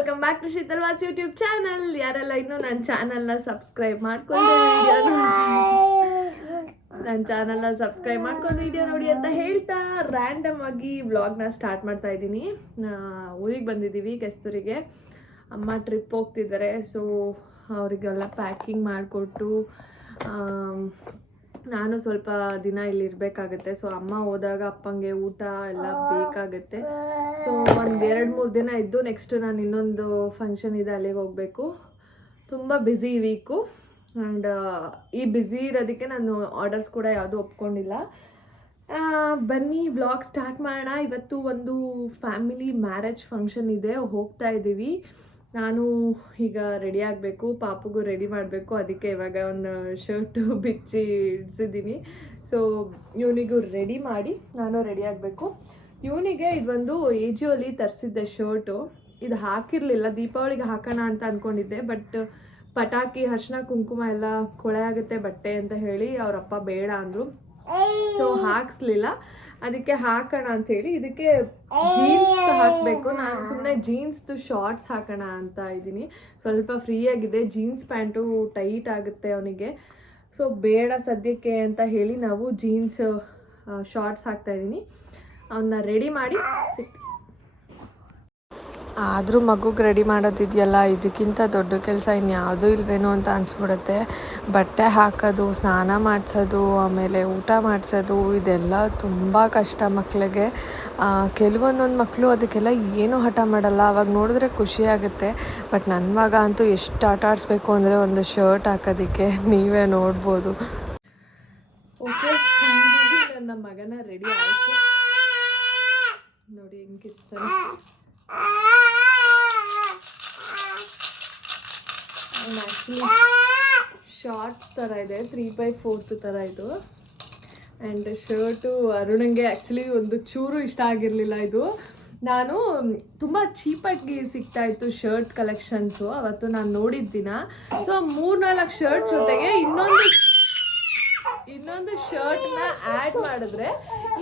Welcome back to ಶೀತಲ್ವಾಸ್ YouTube channel ಯಾರೆಲ್ಲ ಇನ್ನೂ ನನ್ನ ಚಾನಲ್ನ ಸಬ್ಸ್ಕ್ರೈಬ್ ಮಾಡ್ಕೊಂಡು ನನ್ನ ಚಾನಲ್ನ ಸಬ್ಸ್ಕ್ರೈಬ್ ಮಾಡ್ಕೊಂಡು ವಿಡಿಯೋ ನೋಡಿ ಅಂತ ಹೇಳ್ತಾ ರ್ಯಾಂಡಮ್ ಆಗಿ ವ್ಲಾಗ್ನ ಸ್ಟಾರ್ಟ್ ಮಾಡ್ತಾ ಇದ್ದೀನಿ. ಊರಿಗೆ ಬಂದಿದ್ದೀವಿ ಕೆಸ್ತೂರಿಗೆ ಅಮ್ಮ ಟ್ರಿಪ್ ಹೋಗ್ತಿದ್ದಾರೆ ಸೊ ಅವರಿಗೆಲ್ಲ ಪ್ಯಾಕಿಂಗ್ ಮಾಡಿಕೊಟ್ಟು ನಾನು ಸ್ವಲ್ಪ ದಿನ ಇಲ್ಲಿ ಇರಬೇಕಾಗತ್ತೆ. ಸೊ ಅಮ್ಮ ಹೋದಾಗ ಅಪ್ಪಂಗೆ ಊಟ ಎಲ್ಲ ಬೇಕಾಗುತ್ತೆ. ಸೊ ಒಂದು ಎರಡು ಮೂರು ದಿನ ಇದ್ದು ನೆಕ್ಸ್ಟ್ ನಾನು ಇನ್ನೊಂದು ಫಂಕ್ಷನ್ ಇದೆ ಅಲ್ಲಿಗೆ ಹೋಗಬೇಕು. ತುಂಬ ಬ್ಯುಸಿ ವೀಕು ಆ್ಯಂಡ್ ಈ ಬ್ಯುಸಿ ಇರೋದಕ್ಕೆ ನಾನು ಆರ್ಡರ್ಸ್ ಕೂಡ ಯಾವುದೂ ಒಪ್ಕೊಂಡಿಲ್ಲ. ಬನ್ನಿ ಬ್ಲಾಗ್ ಸ್ಟಾರ್ಟ್ ಮಾಡೋಣ. ಇವತ್ತು ಒಂದು ಫ್ಯಾಮಿಲಿ ಮ್ಯಾರೇಜ್ ಫಂಕ್ಷನ್ ಇದೆ. ಹೋಗ್ತಾ ಇದ್ದೀವಿ ನಾನು ಈಗ ರೆಡಿ ಆಗಬೇಕು, ಪಾಪುಗೂ ರೆಡಿ ಮಾಡಬೇಕು. ಅದಕ್ಕೆ ಇವಾಗ ಒಂದು ಶರ್ಟು ಬಿಚ್ಚಿ ಇಡ್ಸಿದ್ದೀನಿ. ಸೊ ಇವನಿಗೂ ರೆಡಿ ಮಾಡಿ ನಾನು ರೆಡಿ ಆಗಬೇಕು. ಇವನಿಗೆ ಇದೊಂದು ಏಜಿಯೋಲಿ ತರಿಸಿದ್ದೆ ಶರ್ಟು ಇದು ಹಾಕಿರಲಿಲ್ಲ, ದೀಪಾವಳಿಗೆ ಹಾಕೋಣ ಅಂತ ಅಂದ್ಕೊಂಡಿದ್ದೆ ಬಟ್ ಪಟಾಕಿ, ಅರ್ಶಿನ, ಕುಂಕುಮ ಎಲ್ಲ ಕೊಳೆ ಆಗುತ್ತೆ ಬಟ್ಟೆ ಅಂತ ಹೇಳಿ ಅವರಪ್ಪ ಬೇಡ ಅಂದರು. ಸೊ ಹಾಕ್ಸ್ಲಿಲ್ಲ. ಅದಕ್ಕೆ ಹಾಕೋಣ ಅಂತ ಹೇಳಿ ಇದಕ್ಕೆ ಜೀನ್ಸ್ ಹಾಕಬೇಕು. ನಾನು ಸುಮ್ಮನೆ ಜೀನ್ಸ್ದು ಶಾರ್ಟ್ಸ್ ಹಾಕೋಣ ಅಂತ ಇದ್ದೀನಿ. ಸ್ವಲ್ಪ ಫ್ರೀ ಆಗಿದೆ. ಜೀನ್ಸ್ ಪ್ಯಾಂಟು ಟೈಟ್ ಆಗುತ್ತೆ ಅವನಿಗೆ. ಸೊ ಬೇಡ ಸದ್ಯಕ್ಕೆ ಅಂತ ಹೇಳಿ ನಾವು ಜೀನ್ಸ್ ಶಾರ್ಟ್ಸ್ ಹಾಕ್ತಾ ಇದ್ದೀನಿ. ಅವನ್ನ ರೆಡಿ ಮಾಡಿ ಸಿಕ್ ಆದರೂ ಮಗುಗೆ ರೆಡಿ ಮಾಡೋದಿದೆಯಲ್ಲ, ಇದಕ್ಕಿಂತ ದೊಡ್ಡ ಕೆಲಸ ಇನ್ಯಾವುದೂ ಇಲ್ವೇನೋ ಅಂತ ಅನಿಸ್ಬಿಡುತ್ತೆ. ಬಟ್ಟೆ ಹಾಕೋದು, ಸ್ನಾನ ಮಾಡಿಸೋದು, ಆಮೇಲೆ ಊಟ ಮಾಡಿಸೋದು, ಇದೆಲ್ಲ ತುಂಬ ಕಷ್ಟ ಮಕ್ಕಳಿಗೆ ಕೆಲವೊಂದೊಂದು ಮಕ್ಕಳು ಅದಕ್ಕೆಲ್ಲ ಏನೂ ಹಠ ಮಾಡಲ್ಲ. ಅವಾಗ ನೋಡಿದ್ರೆ ಖುಷಿ ಆಗುತ್ತೆ. ಬಟ್ ನನ್ನ ಮಗ ಅಂತೂ ಎಷ್ಟು ಆಟ ಆಡಿಸ್ಬೇಕು ಅಂದರೆ ಒಂದು ಶರ್ಟ್ ಹಾಕೋದಕ್ಕೆ ನೀವೇ ನೋಡ್ಬೋದು. ಓಕೆ ನನ್ನ ಮಗನ ರೆಡಿ ಆಯಿತು. ನೋಡಿ ಹೆಂಗೆ ಆ್ಯಕ್ಚುಲಿ ಶಾರ್ಟ್ಸ್ ಥರ ಇದೆ ತ್ರೀ ಬೈ ಫೋರ್ತ್ ಥರ ಇದು. ಆ್ಯಂಡ್ ಶರ್ಟು ಅರುಣಂಗೆ ಆ್ಯಕ್ಚುಲಿ ಒಂದು ಚೂರು ಇಷ್ಟ ಆಗಿರಲಿಲ್ಲ ಇದು. ನಾನು ತುಂಬ ಚೀಪಾಗಿ ಸಿಗ್ತಾ ಇತ್ತು ಶರ್ಟ್ ಕಲೆಕ್ಷನ್ಸು ಅವತ್ತು ನಾನು ನೋಡಿದ್ದಿನ. ಸೊ ಮೂರ್ನಾಲ್ಕು ಶರ್ಟ್ ಜೊತೆಗೆ ಇನ್ನೊಂದು ಇನ್ನೊಂದು ಶರ್ಟ್ನ ಆ್ಯಡ್ ಮಾಡಿದ್ರೆ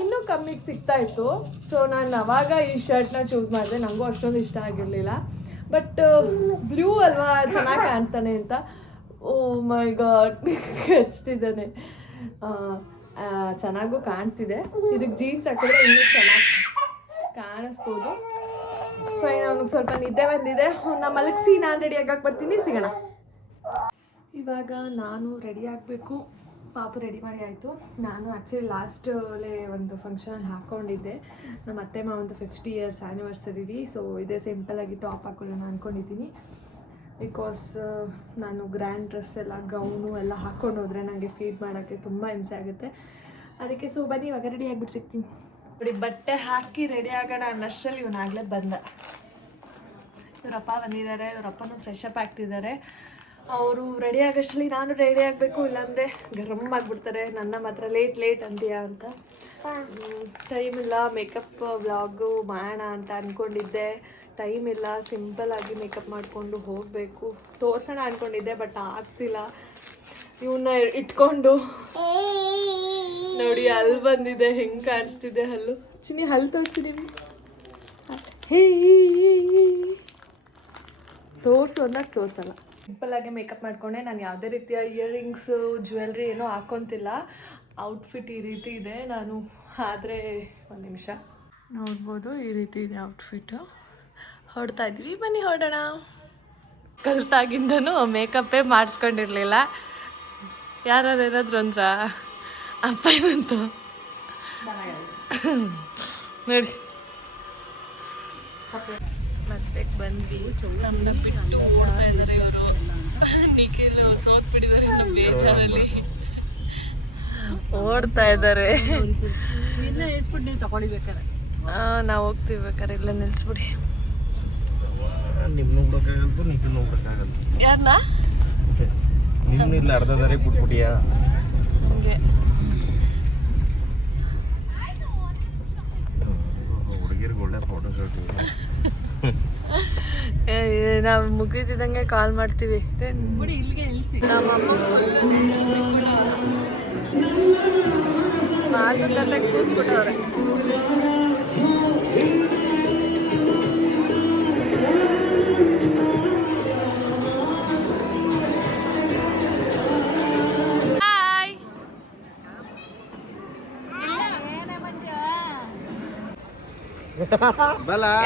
ಇನ್ನೂ ಕಮ್ಮಿಗೆ ಸಿಗ್ತಾ ಇತ್ತು. ಸೊ ನಾನು ಅವಾಗ ಈ ಶರ್ಟ್ನ ಚೂಸ್ ಮಾಡಿದೆ. ನನಗೂ ಅಷ್ಟೊಂದು ಇಷ್ಟ ಆಗಿರಲಿಲ್ಲ. ಬಟ್ ಬ್ಲೂ ಅಲ್ವಾ? ಚೆನ್ನಾಗಿ ಕಾಣ್ತಾನೆ ಅಂತ. ಓ ಮೈ ಗಾಡ್ ಹಚ್ತಿದ್ದಾನೆ ಚೆನ್ನಾಗೂ ಕಾಣ್ತಿದೆ. ಇದಕ್ಕೆ ಜೀನ್ಸ್ ಹಾಕಿದ್ರೆ ಇನ್ನೂ ಚೆನ್ನಾಗಿ ಕಾಣಿಸ್ಬೋದು. ಫೈನ್ ಅವ್ನಿಗೆ ಸ್ವಲ್ಪ ನಿದ್ದೆ ಬಂದಿದೆ. ಅವ್ನ ಮಲಗಿಸಿ, ನಾನು ರೆಡಿ ಆಗಕ್ಕೆ ಬರ್ತೀನಿ ಸಿಗೋಣ. ಇವಾಗ ನಾನು ರೆಡಿ ಆಗಬೇಕು. ಪಾಪು ರೆಡಿ ಮಾಡಿ ಆಯಿತು. ನಾನು ಆ್ಯಕ್ಚುಲಿ ಲಾಸ್ಟಲ್ಲೇ ಒಂದು ಫಂಕ್ಷನಲ್ಲಿ ಹಾಕ್ಕೊಂಡಿದ್ದೆ ನಮ್ಮ ಅತ್ತೆ ಮಾವಂದು ಫಿಫ್ಟಿ ಇಯರ್ಸ್ ಆ್ಯನಿವರ್ಸರಿ ಸೊ ಇದೇ ಸಿಂಪಲಾಗಿ ಟಾಪ್ ಹಾಕೊಳ್ಳೋಣ ಅಂದ್ಕೊಂಡಿದ್ದೀನಿ ಬಿಕಾಸ್ ನಾನು ಗ್ರ್ಯಾಂಡ್ ಡ್ರೆಸ್ ಎಲ್ಲ ಗೌನು ಎಲ್ಲ ಹಾಕ್ಕೊಂಡು ಹೋದರೆ ನನಗೆ ಫೀಡ್ ಮಾಡೋಕ್ಕೆ ತುಂಬ ಹಿಂಸೆ ಆಗುತ್ತೆ. ಅದಕ್ಕೆ ಸೊ ಬನ್ನಿ, ಇವಾಗ ರೆಡಿ ಆಗಿಬಿಟ್ಟು ಸಿಗ್ತೀನಿ. ನೋಡಿ, ಬಟ್ಟೆ ಹಾಕಿ ರೆಡಿ ಆಗೋಣ ಅನ್ನಷ್ಟರಲ್ಲಿ ಇವನಾಗಲೇ ಬಂದ. ಇವರಪ್ಪ ಬಂದಿದ್ದಾರೆ, ಇವರಪ್ಪನೂ ಫ್ರೆಶ್ ಅಪ್ ಆಗ್ತಿದ್ದಾರೆ. ಅವರು ರೆಡಿ ಆಗೋಷ್ಟರಲ್ಲಿ ನಾನು ರೆಡಿ ಆಗಬೇಕು ಇಲ್ಲಾಂದರೆ ಗರಮ್ ಆಗಿಬಿಡ್ತಾರೆ. ನನ್ನ ಮಾತ್ರ ಲೇಟ್ ಲೇಟ್ ಅಂತೀಯಾ ಅಂತ. ಟೈಮ್ ಇಲ್ಲ ಮೇಕಪ್ ವ್ಲಾಗು ಮಾಡೋಣ ಅಂತ ಅಂದ್ಕೊಂಡಿದ್ದೆ ಟೈಮ್ ಇಲ್ಲ ಸಿಂಪಲ್ ಆಗಿ ಮೇಕಪ್ ಮಾಡಿಕೊಂಡು ಹೋಗಬೇಕು. ತೋರ್ಸೋಣ ಅಂದ್ಕೊಂಡಿದ್ದೆ ಬಟ್ ಆಗ್ತಿಲ್ಲ. ಇವನ್ನ ಇಟ್ಕೊಂಡು ನೋಡಿ ಅಲ್ಲಿ ಬಂದಿದೆ ಹೆಂಗೆ ಕಾಣಿಸ್ತಿದೆ ಹಲ್ಲು. ಚಿನ್ನಿ ಹಲ್ಲು ತೋರಿಸಿದೀನಿ ಹೇ. ತೋರಿಸು ಅಂದಾಗ ತೋರಿಸಲ್ಲ. ಸಿಂಪಲ್ ಆಗಿ ಮೇಕಪ್ ಮಾಡ್ಕೊಂಡೆ. ನಾನು ಯಾವುದೇ ರೀತಿಯ ಇಯರಿಂಗ್ಸು ಜ್ಯುವೆಲ್ರಿ ಏನೂ ಹಾಕೊತಿಲ್ಲ. ಔಟ್ಫಿಟ್ ಈ ರೀತಿ ಇದೆ. ನಾನು ಆದರೆ ಒಂದು ನಿಮಿಷ. ನೋಡ್ಬೋದು ಈ ರೀತಿ ಇದೆ ಔಟ್ಫಿಟ್ಟು ಹೊಡ್ತಾ ಇದ್ವಿ ಬನ್ನಿ ಹೊಡೋಣ. ಕಲ್ತಾಗಿಂದನೂ ಮೇಕಪ್ಪೇ ಮಾಡಿಸ್ಕೊಂಡಿರಲಿಲ್ಲ. ಯಾರು ಏನಾದ್ರು ಅಂದ್ರ? ಅಪ್ಪ ಏನಂತು? ನೋಡಿ. ಮತ್ತೆ ಬಂದ್ವಿ. ನಮ್ಮನ್ನ ಬಿಟ್ಟು ಓಡ್ತಾ ಇದ್ದಾರೆ ಇವರು. ನಿಖಿಲ್ ಸೋತ್ ಬಿಟ್ಟಿದ್ದಾರೆ ಇನ್ನು ಬೇಜಾರಲ್ಲಿ. ಓಡ್ತಾ ಇದ್ದಾರೆ ನಾವು ಹೋಗ್ತೀವಿ ಬೇಕಾರೆ ಇಲ್ಲ ನಿಲ್ಸ್ಬಿಡಿ. ನಿಮ್ನು ಬಿಡೋಕ್ಕಾಗಲ್ತು ನಿಖಿಲ್ ಬಿಡೋಕ್ಕಾಗಲ್ತು ಯಾರನ್ನ ಇಲ್ಲ ಅರ್ಧ ದಾರಿ ಬಿಟ್ಬಿಟ್ಟಿಯಾ? ಹಂಗೆ. ಹುಡುಗಿರ್ಗೆ ಒಳ್ಳೆ ಫೋಟೋ ಶೂಟ್ ನಾವು ಮುಗಿದಿದ್ದಂಗೆ ಕಾಲ್ ಮಾಡ್ತೀವಿ. ಇಲ್ಲಿಗೆ ನಮ್ಮ ಅಮ್ಮಗೆ ಫುಲ್ ಹಾಯ್ ಮಾತುಕತೆ ಕೂತ್ಬಿಟ್ಟವ್ರೆ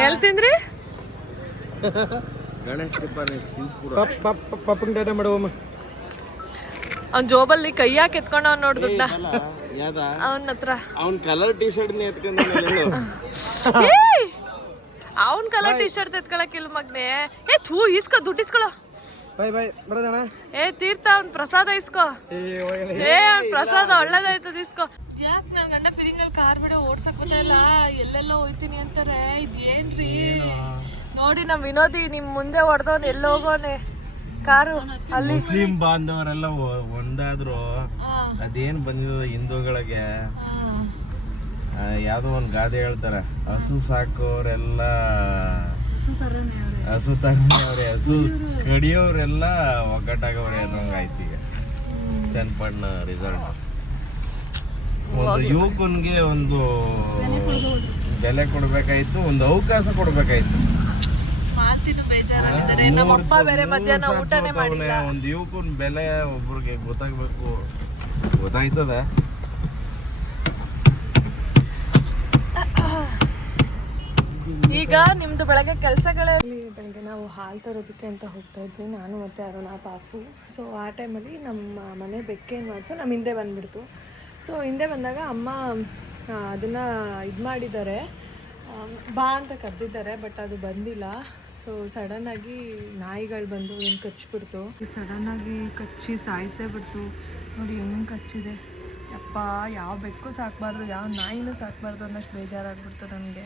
ಎಲ್ ತಿಂದ್ರಿ? ಗಣೇಶ್ ಕೃಪಾನೆ ಶಿವಪುರ ಪಪ್ಪನ ಡೇಟಾ ಮಾಡುವಮ್ಮ ಅವ್ನ ಜೋಬಲ್ಲಿ ಕೈ ಹಾಕಿ ಎತ್ಕೊಂಡ ಅವ್ನ ನೋಡ್ ದುಡ್ಡ? ಯಾದ ಅವನ ಹತ್ರ. ಅವ್ನ್ ಕಲರ್ ಟಿ ಶರ್ಟ್ ಅವನ್ ಕಲರ್ ಟಿ ಶರ್ಟ್ ಎತ್ಕೊಳಕಿಲ್ ಮಗ್ನೆ. ಏ ಥೂ ಇಸ್ಕೋ ದುಡ್ಡು ಇಸ್ಕೊಳ ಬಾಯ್ ಬಾಯ್ ಬರೋದಣ್ಣ. ಏ ತೀರ್ಥ ಅವ್ನ್ ಪ್ರಸಾದ ಇಸ್ಕೋ ಏ ಅವ್ನ ಪ್ರಸಾದ ಒಳ್ಳೇದಾಯ್ತದ ಇಸ್ಕೋ ಯಾಕೆ ನನ್ನ ಗಂಡ ಫಿರಿಂಗಲ್ಲಿ ಕಾರ್ ಬಿಡ ಓಡ್ಸಕ್ ಇಲ್ಲ? ಎಲ್ಲೆಲ್ಲೋ ಹೋಯ್ತೀನಿ ಅಂತಾರೆ. ಇದೇನ್ರಿ ನೋಡಿ ನಮ್ ವಿನೋದಿ ನಿಮ್ ಮುಂದೆ ಹೊಡೆದವನ್ ಎಲ್ಲ ಹೋಗೋನೆ? ಕಾರು ಅಲ್ಲಿ. ಮುಸ್ಲಿಂ ಬಾಂಧವರೆಲ್ಲ ಒಂದಾದ್ರು. ಅದೇನ್ ಬಂದಿದ ಹಿಂದೂಗಳಿಗೆ? ಯಾವ್ದೋ ಒಂದ್ ಗಾದೆ ಹೇಳ್ತಾರ. ಹಸು ಸಾಕೋರೆಲ್ಲ ಹಸು ತಗೊಂಡವ್ರೆ ಹಸು ಕಡಿಯೋರೆಲ್ಲ ಒಗ್ಗಟ್ಟಾಗವ್ರೆ ಅನ್ನೋಂಗ್ ಆಯ್ತು ಈಗ. ಚನ್ನಪಣ್ಣ ರಿಸಲ್ಟ್ ಒಂದು ಯುವಕನ್ಗೆ ಒಂದು ಬೆಲೆ ಕೊಡ್ಬೇಕಾಯ್ತು ಒಂದು ಅವಕಾಶ ಕೊಡ್ಬೇಕಾಯ್ತು. ಮಾತಿನ ಬೇಜಾರಾಗಿದ್ದಾರೆ. ನಮ್ಮಪ್ಪ ಬೇರೆ ಮಧ್ಯಾಹ್ನ ಊಟನೇ ಮಾಡಿಲ್ಲ. ಒಂದು ಯುವಕನ್ ಬೆಲೆ ಒಬ್ರಿಗೆ ಗೊತ್ತಾಗಬೇಕು. ಗೊತ್ತಾಯ್ತದ. ಈಗ ನಿಮ್ದು ಬೆಳಗ್ಗೆ ಕೆಲಸಗಳೇ ಬೆಳಗ್ಗೆ ನಾವು ಹಾಲು ತರೋದಕ್ಕೆ ಅಂತ ಹೋಗ್ತಾ ಇದ್ವಿ. ನಾನು ಮತ್ತೆ ಅರುಣ ಪಾಪು. ಸೊ ಆ ಟೈಮಲ್ಲಿ ನಮ್ಮ ಮನೆ ಬೆಕ್ಕೆ ಏನು ಮಾಡ್ತು? ನಮ್ಮ ಹಿಂದೆ ಬಂದ್ಬಿಡ್ತು. ಸೊ ಹಿಂದೆ ಬಂದಾಗ ಅಮ್ಮ ಅದನ್ನು ಇದು ಮಾಡಿದ್ದಾರೆ ಬಾ ಅಂತ ಕರೆದಿದ್ದಾರೆ ಬಟ್ ಅದು ಬಂದಿಲ್ಲ. ಸೊ ಸಡನ್ನಾಗಿ ನಾಯಿಗಳು ಬಂದು ಅದನ್ನು ಕಚ್ಚಿಬಿಡ್ತು ಸಡನ್ನಾಗಿ ಕಚ್ಚಿ ಸಾಯಿಸೇ ಬಿಡ್ತು. ನೋಡಿ ಹೆಂಗೆ ಕಚ್ಚಿದೆ. ಅಪ್ಪ ಯಾವ ಬೆಕ್ಕು ಸಾಕಬಾರ್ದು, ಯಾವ ನಾಯಿನೂ ಸಾಕಬಾರ್ದು ಅನ್ನೋಷ್ಟು ಬೇಜಾರಾಗ್ಬಿಡ್ತು ನನಗೆ.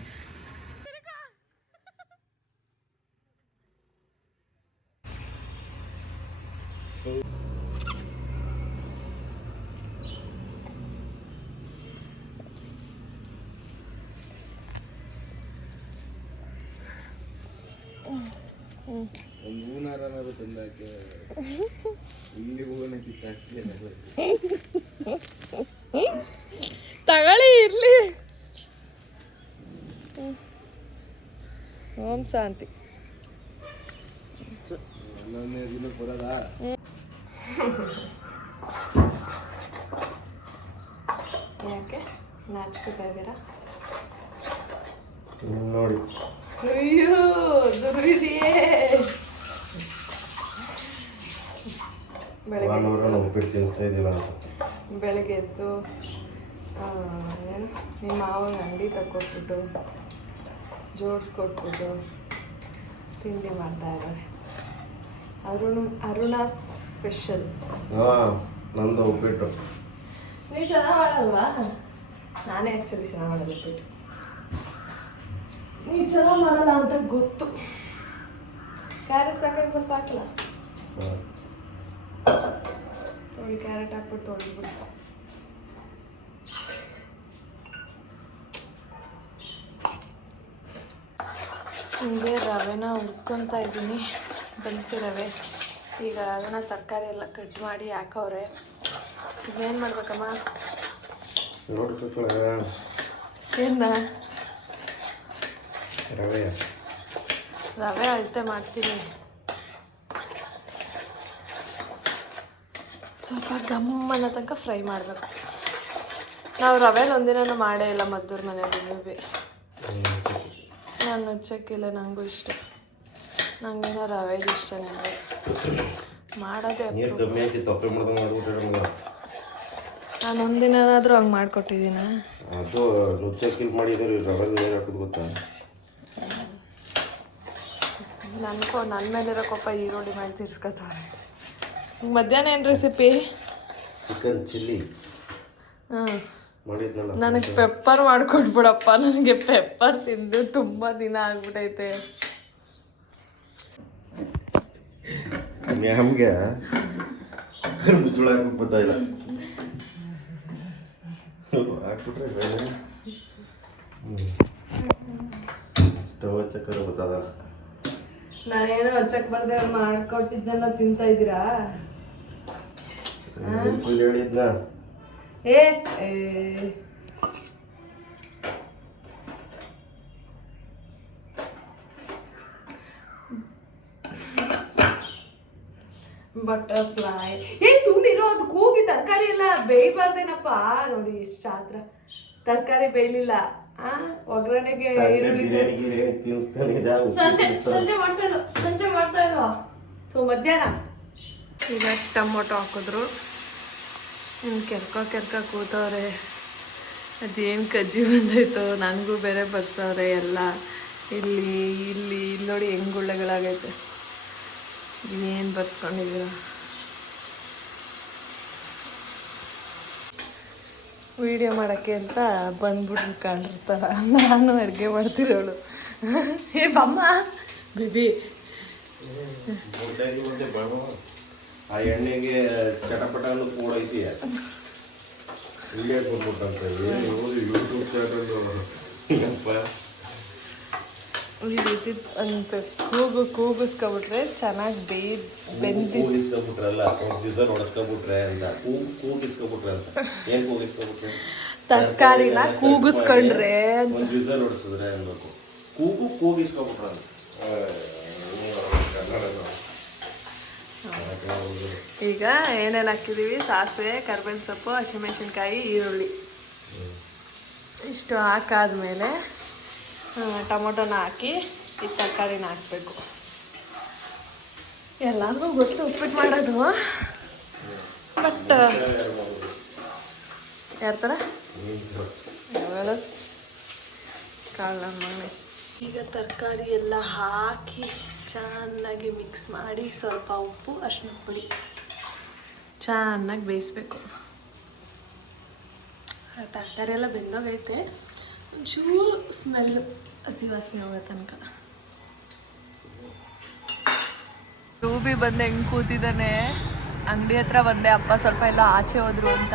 ತಗೊಳ್ಳಿ ಇರ್ಲಿ. ಓಂ ಶಾಂತಿ. ಯಾಕೆ? ನಾಚ್ಕೋತಾ ಇದ್ದೀರಾ? ನೋಡಿ. ಅಯ್ಯೋ ದುರ್ವಿದಿಯೇ ಬೆಳಗ್ಗೆ ಭಾನುವಾರ ನಾವು ಉಪ್ಪಿಟ್ಟು ತಿನ್ನಿಸ್ತಾ ಇದ್ದೀವಿ ಅಂತ ಬೆಳಗ್ಗೆ ಎದ್ದು ಆ, ಏನು ನಿಮ್ಮ ಮಾವನ ಅಂಗಡಿ ತಗೊಟ್ಬಿಟ್ಟು ಜೋಡಿಸ್ಕೊಟ್ಬಿಟ್ಟು ತಿಂಡಿ ಮಾಡ್ತಾ ಇದ್ದಾರೆ. ಅರುಣ ಅರುಣ ಸ್ಪೆಷಲ್. ಹಾಂ ನಮ್ದು ಉಪ್ಪಿಟ್ಟು. ನೀವು ಚೆನ್ನಾಗಿ ಮಾಡಲ್ವಾ? ನಾನೇ ಆ್ಯಕ್ಚುಲಿ ಚೆನ್ನಾಗಿ ಮಾಡಲ್ಲ ಉಪ್ಪಿಟ್ಟು. ನೀವು ಚೆನ್ನಾಗಿ ಮಾಡಲ್ಲ ಅಂತ ಗೊತ್ತು. ಕ್ಯಾರೆಟ್ ಸಾಕಂತ ಸ್ವಲ್ಪ ಹಾಕಲ್ಲ ನೋಡಿ ಕ್ಯಾರೆಟ್ ಹಾಕ್ಬಿಟ್ಟು ತೊಳೆದ್ಬಿಟ್ಟು. ಹಿಂಗೆ ರವೆನ ಹುರ್ಕೊತಾ ಇದ್ದೀನಿ. ಬೆಳೆಸಿ ರವೆ. ಈಗ ಅದನ್ನು ತರಕಾರಿ ಎಲ್ಲ ಕಟ್ ಮಾಡಿ ಹಾಕವ್ರೆ. ಇದೇನು ಮಾಡ್ಬೇಕಮ್ಮ? ಏನ? ರವೆ. ರವೆ ಅಳತೆ ಮಾಡ್ತೀನಿ. ಸ್ವಲ್ಪ ಗಮ್ಮನ ತನಕ ಫ್ರೈ ಮಾಡಬೇಕು. ನಾವು ರವೆಲಿ ಒಂದಿನ ಮಾಡೇ ಇಲ್ಲ ಮದ್ದೂರು ಮನೆಯಲ್ಲಿ ಮೇಬಿ ನಾನು ನುಚ್ಚಕ್ಕಿಲ್ಲ ನನಗೂ ಇಷ್ಟ. ನನಗಿನ ರವೆದು ಇಷ್ಟ ನನಗೆ ಮಾಡೋದೇ ನೀರು ಒಂದಿನ ಆದರೂ ನಾನು ಒಂದಿನಾದ್ರೂ ಹಂಗೆ ಮಾಡಿಕೊಟ್ಟಿದ್ದೀನ ಅದು ನುಚ್ಚಕ್ಕಿಲ್ ಮಾಡಿದ್ರೆ ರವೆ ನೀರು ಹಾಕೋದು ಗೊತ್ತಾ? ನನಗೂ ನನ್ನ ಮೇಲಿರೋ ಕೋಪ ಈರುಳ್ಳಿ ಮಾಡಿ ತೀರ್ಸ್ಕೊತಾರೆ ಮಧ್ಯಾಹ್ನ ಏನು ರೆಸಿಪಿ ಚಿಕನ್ ಚಿಲ್ಲಿ ಹಾಂ. ಮಾಡಿದ್ನಲ್ಲ. ನನಗೆ ಪೆಪ್ಪರ್ ಮಾಡ್ಕೊಟ್ಬಿಡಪ್ಪ ನನಗೆ ಪೆಪ್ಪರ್ ತಿಂದು ತುಂಬ ದಿನ ಆಗ್ಬಿಟ್ಟೈತೆ ನಮಗೆ ಕರ್ಬುಜುಳ ಹಾಕ್ಬಿಟ್ಟು ಬರ್ತಾ ಇಲ್ಲ. ಹಾಕ್ಬಿಟ್ರೆ ಬೇರೆ. ಸ್ಟವ್ ಬರ್ತದ ನಾನೇನೋ ಹಚ್ಚಕ್ ಬಂದ್ರೆ ಮಾಡ್ಕೊಟ್ಟಿದ್ದೆಲ್ಲ ತಿಂತಾ ಇದ್ದೀರಾ? ಹೇಳಿದ್ನ ಏ ಏ. ಬಟರ್ಫ್ಲೈ ಏ ಸುಮ್ಮನಿರೋ ಅದು ಕೂಗಿ ತರಕಾರಿ ಎಲ್ಲ ಬೇಯಬಾರ್ದೇನಪ್ಪ? ನೋಡಿ ಎಷ್ಟು ಚಾತ್ರ. ತರಕಾರಿ ಬೇಯಲಿಲ್ಲ. ಆ, ಒಗ್ಗರಣೆಗೆ ಸೊ ಮಧ್ಯಾಹ್ನ? ಈಗ ಟೊಮೊಟೊ ಹಾಕಿದ್ರು. ಇನ್ನು ಕೆರ್ಕೊ ಕೆರ್ಕ ಕೂತವ್ರೆ. ಅದೇನು ಕಜ್ಜಿ ಬಂದೈತೋ ನನಗೂ ಬೇರೆ ಬರ್ಸವ್ರೆ ಎಲ್ಲ. ಇಲ್ಲಿ ಇಲ್ಲಿ ಇಲ್ಲಿ ನೋಡಿ ಹೆಂಗ್ ಗುಳ್ಳೆಗಳಾಗೈತೆ. ಏನು ಬರ್ಸ್ಕೊಂಡಿದ್ದೀರ? ವಿಡಿಯೋ ಮಾಡೋಕ್ಕೆ ಅಂತ ಬಂದ್ಬಿಟ್ಟು ಕಾಣಿರ್ತಾರ ನಾನು ಅಡುಗೆ ಮಾಡ್ತಿರೋಳು. ಏ ಬಮ್ಮ. ಬೇಬಿ. ಆ ಎಣ್ಣೆಗೆ ಚಟಪಟನು ಕೂಡ ಐತಿ ಇಲ್ಲೇ ಬಂದ್ಬಿಟ್ಟಂತ ಇವರು ಯೂಟ್ಯೂಬ್ ಚಾನಲ್ ಅಂತ. ಕೂಗು ಕೂಗಿಸ್ಕೊಬಿಟ್ರೆ ಚೆನ್ನಾಗಿ ಬೇ ಬೆಂದಿ ಕೂಗಿಸ್ಕೊಬಿಟ್ರಲ್ಲ ಒಂದ್ ದಿವಸ ಹೊಡೆಸ್ಕೊಬಿಟ್ರೆ ಅಂತ. ಕೂಗು ಕೂಗಿಸ್ಕೊಬಿಟ್ರೆ ಅಂತ. ಏನ್ ಕೂಗಿಸ್ಕೊಬಿಟ್ರೆ? ತರಕಾರಿನ ಕೂಗಿಸ್ಕೊಂಡ್ರೆ ಒಂದು ದಿವಸ ಹೊಡೆಸಿದ್ರೆ ಅನ್ಬೇಕು. ಕೂಗು ಕೂಗಿಸ್ಕೊಬಿಟ್ರೆ ಅಂತ. ಈಗ ಏನೇನು ಹಾಕಿದ್ದೀವಿ ಸಾಸಿವೆ, ಕರ್ಬೇವಿನ ಸೊಪ್ಪು, ಹಸಿಮೆಣಸಿನ್ಕಾಯಿ, ಈರುಳ್ಳಿ. ಇಷ್ಟು ಹಾಕಾದ್ಮೇಲೆ ಟೊಮೊಟೊನ ಹಾಕಿ, ಈ ತರಕಾರಿನ ಹಾಕಬೇಕು. ಎಲ್ಲರಿಗೂ ಗೊತ್ತು ಉಪ್ಪಿಟ್ಟು ಮಾಡೋದು. ಬಟ್, ಯಾರ ಥರ ಕಾಳು ಈಗ ತರಕಾರಿ ಎಲ್ಲ ಹಾಕಿ ಚೆನ್ನಾಗಿ ಮಿಕ್ಸ್ ಮಾಡಿ ಸ್ವಲ್ಪ ಉಪ್ಪು ಅಷ್ಟು ಪುಡಿ. ಚೆನ್ನಾಗಿ ಬೇಯಿಸ್ಬೇಕು. ತರಕಾರಿ ಎಲ್ಲ ಬೆಂದೋಗೈತೆ. ಒಂಚೂರು ಸ್ಮೆಲ್ ಹಸಿ ವಾಸನೆ ಹೋಗೋ ತನಕ. ರೂಬಿ ಬಂದು ಹೆಂಗೆ ಕೂತಿದ್ದಾನೆ? ಅಂಗಡಿ ಹತ್ರ ಬಂದೆ. ಅಪ್ಪ ಸ್ವಲ್ಪ ಎಲ್ಲ ಆಚೆ ಹೋದ್ರು ಅಂತ.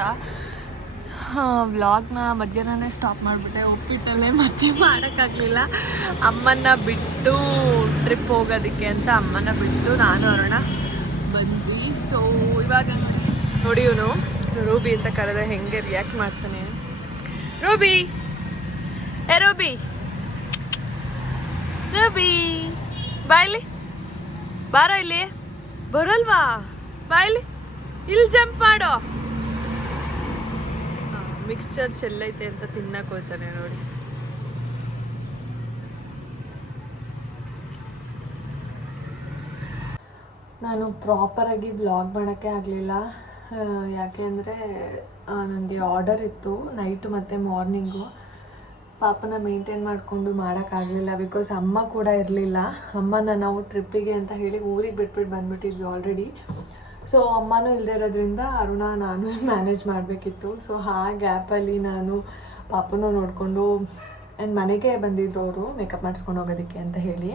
ವ್ಲಾಗ್ನ ಮಧ್ಯಾಹ್ನನೇ ಸ್ಟಾಪ್ ಮಾಡಿಬಿಟ್ಟೆ. ಉಪ್ಪಿಟ್ಟಲ್ಲೇ ಮತ್ತೆ ಮಾಡೋಕ್ಕಾಗಲಿಲ್ಲ. ಅಮ್ಮನ್ನ ಬಿಟ್ಟು ಟ್ರಿಪ್ ಹೋಗೋದಕ್ಕೆ ಅಂತ ಅಮ್ಮನ ಬಿಟ್ಟು ನಾನು ಅರುಣ ಬಂದು ಸೊ ಇವಾಗ ನೋಡಿ ಇವನು. ರೂಬಿ ಅಂತ ಕರೆದ್ರೆ ಹೆಂಗೆ ರಿಯಾಕ್ಟ್ ಮಾಡ್ತಾನೆ. ರೂಬಿ! ಏ, ರೂಬಿ! ರೂಬಿ! ಬಾಯ್ಲಿ ಬಾರೋ ಇಲ್ಲಿ. ಬರಲ್ವಾ? ಬಾಯ್ಲಿ ಇಲ್ಲಿ. ಜಂಪ್ ಮಾಡೋ. ಮಿಕ್ಸ್ಚರ್ಸ್ ಎಲ್ಲೈತೆ ಅಂತ ತಿನ್ನಕ್ಕೆ ಹೋಗ್ತಾನೆ ನೋಡಿ. ನಾನು ಪ್ರಾಪರಾಗಿ ಬ್ಲಾಗ್ ಮಾಡೋಕ್ಕೆ ಆಗಲಿಲ್ಲ. ಯಾಕೆ ಅಂದರೆ ನನಗೆ ಆರ್ಡರ್ ಇತ್ತು ನೈಟು ಮತ್ತು ಮಾರ್ನಿಂಗು ಪಾಪನ ಮೇಂಟೈನ್ ಮಾಡಿಕೊಂಡು ಮಾಡೋಕ್ಕಾಗಲಿಲ್ಲ ಬಿಕಾಸ್ ಅಮ್ಮ ಕೂಡ ಇರಲಿಲ್ಲ. ಅಮ್ಮನ ನಾವು ಟ್ರಿಪ್ಪಿಗೆ ಅಂತ ಹೇಳಿ ಊರಿಗೆ ಬಿಟ್ಬಿಟ್ಟು ಬಂದ್ಬಿಟ್ಟಿದ್ವಿ ಆಲ್ರೆಡಿ ಸೊ ಅಮ್ಮನೂ ಇಲ್ಲದೆ ಇರೋದ್ರಿಂದ ಅರುಣ ನಾನು ಮ್ಯಾನೇಜ್ ಮಾಡಬೇಕಿತ್ತು. ಸೊ ಆ ಗ್ಯಾಪಲ್ಲಿ ನಾನು ಪಾಪನೂ ನೋಡಿಕೊಂಡು ಆ್ಯಂಡ್ ಮನೆಗೆ ಬಂದಿದ್ದು ಅವರು ಮೇಕಪ್ ಮಾಡಿಸ್ಕೊಂಡು ಹೋಗೋದಕ್ಕೆ ಅಂತ ಹೇಳಿ.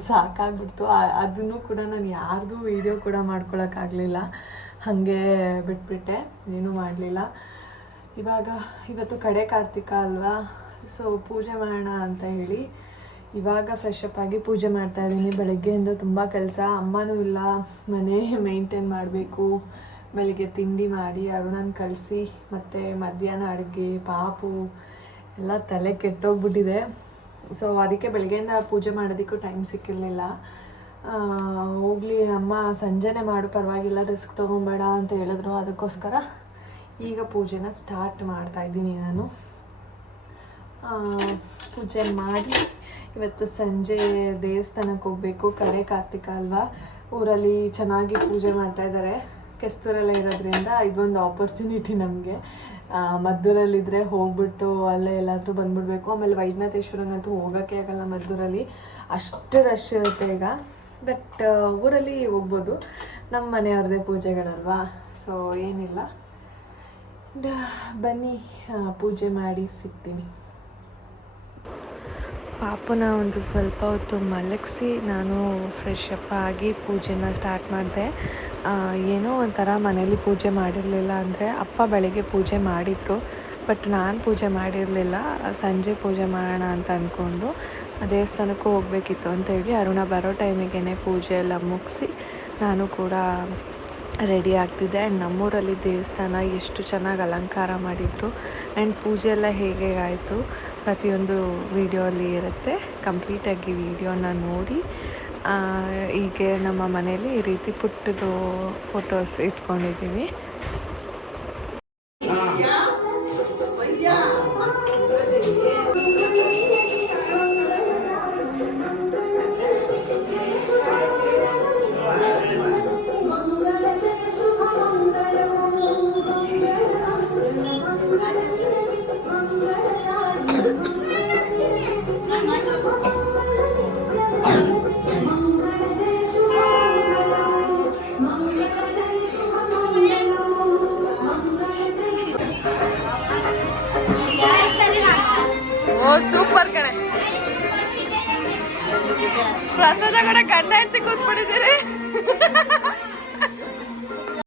ಸಾಕಾಗ್ಬಿಡ್ತು. ಅದನ್ನು ಕೂಡ ನಾನು ಯಾರ್ದು ವೀಡಿಯೋ ಕೂಡ ಮಾಡ್ಕೊಳಕ್ಕಾಗಲಿಲ್ಲ. ಹಾಗೆ ಬಿಟ್ಬಿಟ್ಟೆ. ಏನೂ ಮಾಡಲಿಲ್ಲ. ಇವಾಗ, ಇವತ್ತು ಕಡೆ ಕಾರ್ತಿಕ ಅಲ್ವಾ? ಸೊ ಪೂಜೆ ಮಾಡೋಣ ಅಂತ ಹೇಳಿ ಇವಾಗ ಫ್ರೆಶ್ ಅಪ್ ಆಗಿ ಪೂಜೆ ಮಾಡ್ತಾ ಇದ್ದೀನಿ. ಬೆಳಗ್ಗೆಯಿಂದ ತುಂಬ ಕೆಲಸ. ಅಮ್ಮನೂ ಇಲ್ಲ. ಮನೆ ಮೇಂಟೈನ್ ಮಾಡಬೇಕು. ಬೆಳಗ್ಗೆ ತಿಂಡಿ ಮಾಡಿ, ಅರುಣನ ಕಳಿಸಿ, ಮತ್ತು ಮಧ್ಯಾಹ್ನ ಅಡುಗೆ, ಪಾಪು, ಎಲ್ಲ ತಲೆ ಕೆಟ್ಟೋಗ್ಬಿಟ್ಟಿದೆ. ಸೊ ಅದಕ್ಕೆ ಬೆಳಗ್ಗೆಯಿಂದ ಪೂಜೆ ಮಾಡೋದಕ್ಕೂ ಟೈಮ್ ಸಿಕ್ಕಿರಲಿಲ್ಲ. ಹೋಗಲಿ ಅಮ್ಮ, ಸಂಜೆನೆ ಮಾಡು, ಪರವಾಗಿಲ್ಲ ರಿಸ್ಕ್ ತೊಗೊಬೇಡ ಅಂತ ಹೇಳಿದ್ರು. ಅದಕ್ಕೋಸ್ಕರ ಈಗ ಪೂಜೆನ ಸ್ಟಾರ್ಟ್ ಮಾಡ್ತಾ ಇದ್ದೀನಿ ನಾನು. ಪೂಜೆ ಮಾಡಿ ಇವತ್ತು ಸಂಜೆ ದೇವಸ್ಥಾನಕ್ಕೆ ಹೋಗಬೇಕು. ಕಡೆ ಕಾರ್ತಿಕ ಅಲ್ವಾ? ಊರಲ್ಲಿ ಚೆನ್ನಾಗಿ ಪೂಜೆ ಮಾಡ್ತಾ ಇದ್ದಾರೆ. ಕೆಸ್ತೂರೆಲ್ಲ ಇರೋದ್ರಿಂದ ಇದೊಂದು ಆಪರ್ಚುನಿಟಿ ನಮಗೆ. ಮದ್ದೂರಲ್ಲಿದ್ದರೆ ಹೋಗ್ಬಿಟ್ಟು ಅಲ್ಲೇ ಎಲ್ಲಾದರೂ ಬಂದ್ಬಿಡ್ಬೇಕು. ಆಮೇಲೆ ವೈದ್ಯನಾಥೇಶ್ವರನಂತೂ ಹೋಗೋಕ್ಕೆ ಆಗಲ್ಲ ಮದ್ದೂರಲ್ಲಿ. ಅಷ್ಟು ರಶ್ ಇರುತ್ತೆ ಈಗ. ಬಟ್ ಊರಲ್ಲಿ ಹೋಗ್ಬೋದು. ನಮ್ಮ ಮನೆಯವ್ರದೇ ಪೂಜೆಗಳಲ್ವಾ? ಸೊ ಏನಿಲ್ಲ. ಬನ್ನಿ ಪೂಜೆ ಮಾಡಿ ಸಿಗ್ತೀನಿ. ಪಾಪನ ಒಂದು ಸ್ವಲ್ಪ ಹೊತ್ತು ಮಲಗಿಸಿ ನಾನು ಫ್ರೆಶ್ ಅಪ್ ಆಗಿ ಪೂಜೆನ ಸ್ಟಾರ್ಟ್ ಮಾಡಿದೆ. ಏನೋ ಒಂಥರ ಮನೇಲಿ ಪೂಜೆ ಮಾಡಿರಲಿಲ್ಲ ಅಂದರೆ ಅಪ್ಪ ಬೆಳಗ್ಗೆ ಪೂಜೆ ಮಾಡಿದರು. ಬಟ್ ನಾನು ಪೂಜೆ ಮಾಡಿರಲಿಲ್ಲ. ಸಂಜೆ ಪೂಜೆ ಮಾಡೋಣ ಅಂತ ಅಂದ್ಕೊಂಡು ದೇವಸ್ಥಾನಕ್ಕೂ ಹೋಗಬೇಕಿತ್ತು ಅಂತ ಹೇಳಿ ಅರುಣ ಬರೋ ಟೈಮಿಗೆ ಪೂಜೆ ಎಲ್ಲ ಮುಗಿಸಿ ನಾನು ಕೂಡ ರೆಡಿ ಆಗ್ತಿದೆ. ಆ್ಯಂಡ್ ನಮ್ಮೂರಲ್ಲಿ ದೇವಸ್ಥಾನ ಎಷ್ಟು ಚೆನ್ನಾಗಿ ಅಲಂಕಾರ ಮಾಡಿದರು. ಆ್ಯಂಡ್ ಪೂಜೆ ಎಲ್ಲ ಹೇಗೆ ಆಯಿತು? ಪ್ರತಿಯೊಂದು ವಿಡಿಯೋಲಿ ಇರುತ್ತೆ. ಕಂಪ್ಲೀಟಾಗಿ ವೀಡಿಯೋನ ನೋಡಿ. ಹೀಗೆ ನಮ್ಮ ಮನೇಲಿ ಈ ರೀತಿ ಪುಟ್ಟದು ಫೋಟೋಸ್ ಇಟ್ಕೊಂಡಿದ್ದೀವಿ ಕೂಡ ಗಂಡ ಹೆಂಡತಿ ಕೂತ್ಬಿಟ್ಟಿದ್ದೀರಿ